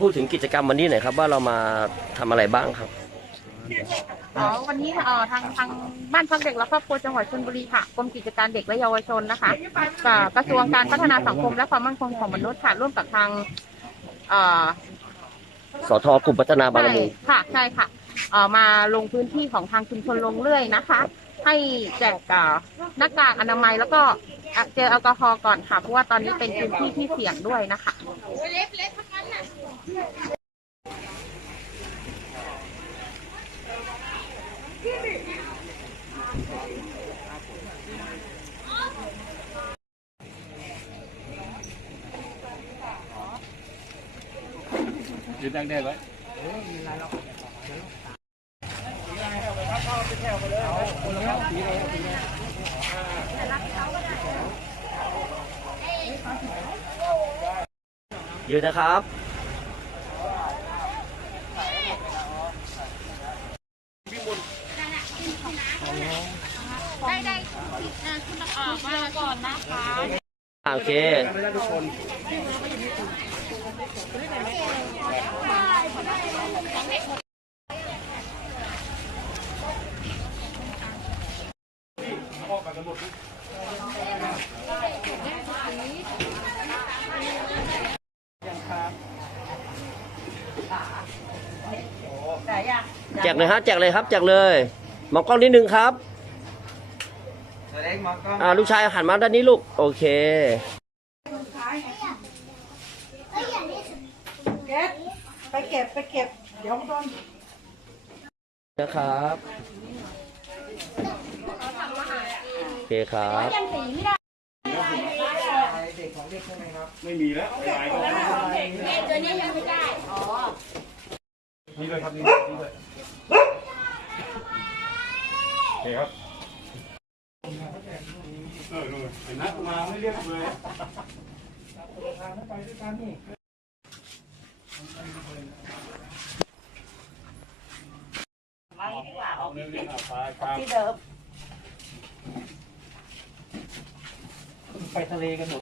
พูดถึงกิจกรรมวันนี้หน่อยครับว่าเรามาทำอะไรบ้างครับ อ๋อวันนี้เอ่อทางทางบ้านพักเด็กและครอบครัวจังหวัดชลบุรีค่ะกรมกิจการเด็กและเยาวชนนะคะกับกระทรวงการพัฒนาสังคมและความมั่นคงของมนุษย์ค่ะร่วมกับทางเอ่อสทกลุ่มพัฒนาบารใช่มีค่ะใช่ค่ะเอ่อมาลงพื้นที่ของทางชุมชนลงเรื่อยนะคะ ให้แจกเอ่อหน้ากากอนามัยแล้วก็ เจลแอลกอฮอล์ก่อนค่ะ เพราะว่าตอนนี้เป็นพื้นที่ที่เสี่ยงด้วยนะคะยืนตั้งได้ไว้ ยืนนะครับได้ได้คุณออกมาก่อนนะคะโอเค แจกเลยฮะแจกเลยครับแจกเลยมองกล้องนิดนึงครับอ่าลูกชายหันมาด้านนี้ลูก โอเคเก็บไปเก็บไปเก็บเดี๋ยวโดนนะครับโอเคครับ ไม่มีแล้วลายก็นี่เลยครับนี่นี่เลยโอเคครับเออดูเห็นนะมาไม่เรียกเลยที่เดิมไปทะเลกันหมดใช่